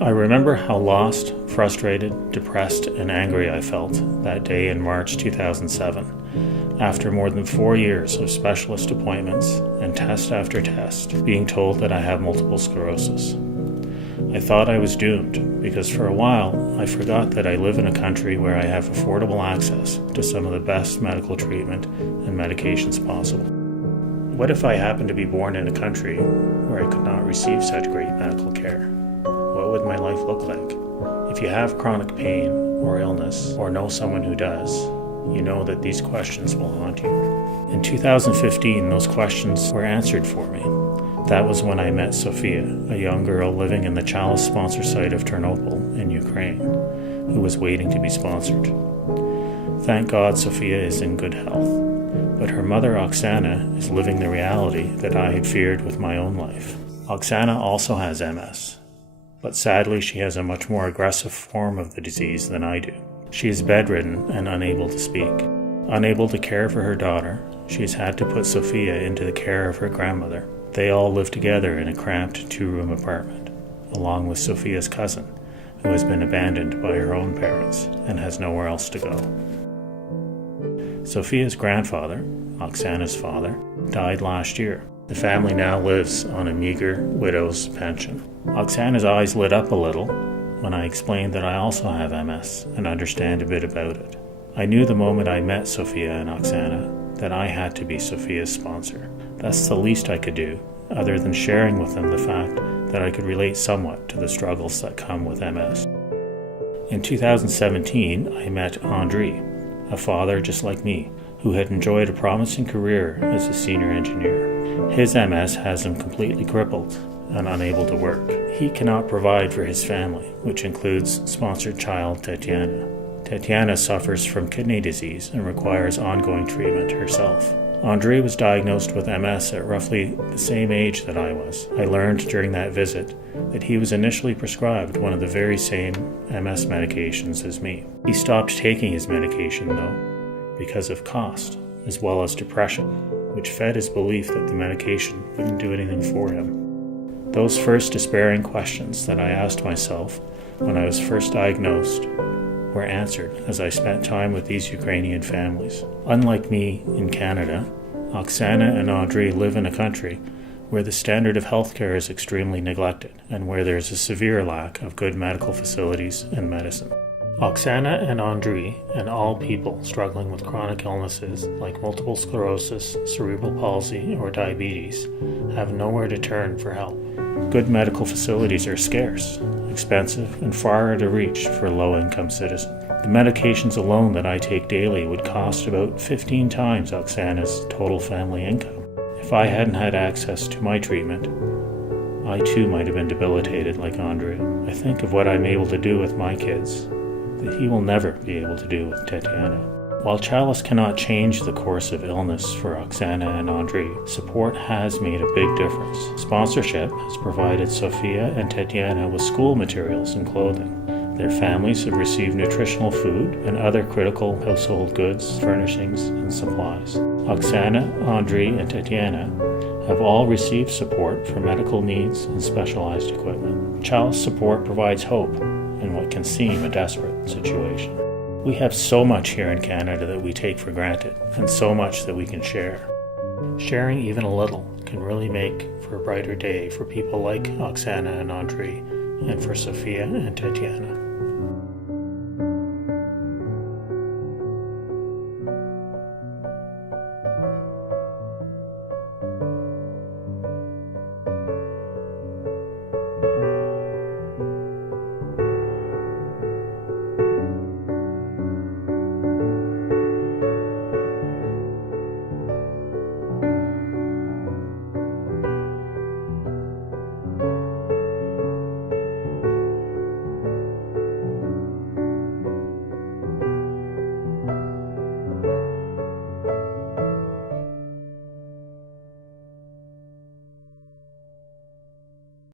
I remember how lost, frustrated, depressed, and angry I felt that day in March 2007, after more than 4 years of specialist appointments and test after test, being told that I have multiple sclerosis. I thought I was doomed because for a while I forgot that I live in a country where I have affordable access to some of the best medical treatment and medications possible. What if I happened to be born in a country where I could not receive such great medical care? What would my life look like? If you have chronic pain or illness, or know someone who does, you know that these questions will haunt you. In 2015, those questions were answered for me. That was when I met Sophia, a young girl living in the Chalice sponsor site of Ternopil in Ukraine, who was waiting to be sponsored. Thank God Sophia is in good health, but her mother Oxana is living the reality that I had feared with my own life. Oxana also has MS. But sadly she has a much more aggressive form of the disease than I do. She is bedridden and unable to speak. Unable to care for her daughter, she has had to put Sophia into the care of her grandmother. They all live together in a cramped 2-room apartment, along with Sophia's cousin, who has been abandoned by her own parents and has nowhere else to go. Sophia's grandfather, Oksana's father, died last year. The family now lives on a meager widow's pension. Oksana's eyes lit up a little when I explained that I also have MS and understand a bit about it. I knew the moment I met Sophia and Oksana that I had to be Sophia's sponsor. That's the least I could do, other than sharing with them the fact that I could relate somewhat to the struggles that come with MS. In 2017, I met Andriy, a father just like me, who had enjoyed a promising career as a senior engineer. His MS has him completely crippled and unable to work. He cannot provide for his family, which includes sponsored child Tatiana. Tatiana suffers from kidney disease and requires ongoing treatment herself. Andriy was diagnosed with MS at roughly the same age that I was. I learned during that visit that he was initially prescribed one of the very same MS medications as me. He stopped taking his medication, though, because of cost, as well as depression, which fed his belief that the medication wouldn't do anything for him. Those first despairing questions that I asked myself when I was first diagnosed were answered as I spent time with these Ukrainian families. Unlike me in Canada, Oksana and Andriy live in a country where the standard of healthcare is extremely neglected and where there is a severe lack of good medical facilities and medicine. Oksana and Andriy, and all people struggling with chronic illnesses like multiple sclerosis, cerebral palsy, or diabetes, have nowhere to turn for help. Good medical facilities are scarce, expensive, and far out of reach for low-income citizens. The medications alone that I take daily would cost about 15 times Oksana's total family income. If I hadn't had access to my treatment, I too might have been debilitated like Andriy. I think of what I'm able to do with my kids that he will never be able to do with Tatiana. While Chalice cannot change the course of illness for Oksana and Andriy, support has made a big difference. Sponsorship has provided Sophia and Tatiana with school materials and clothing. Their families have received nutritional food and other critical household goods, furnishings, and supplies. Oksana, Andriy, and Tatiana have all received support for medical needs and specialized equipment. Chalice support provides hope in what can seem a desperate situation. We have so much here in Canada that we take for granted, and so much that we can share. Sharing even a little can really make for a brighter day for people like Oksana and Andriy, and for Sophia and Tatiana.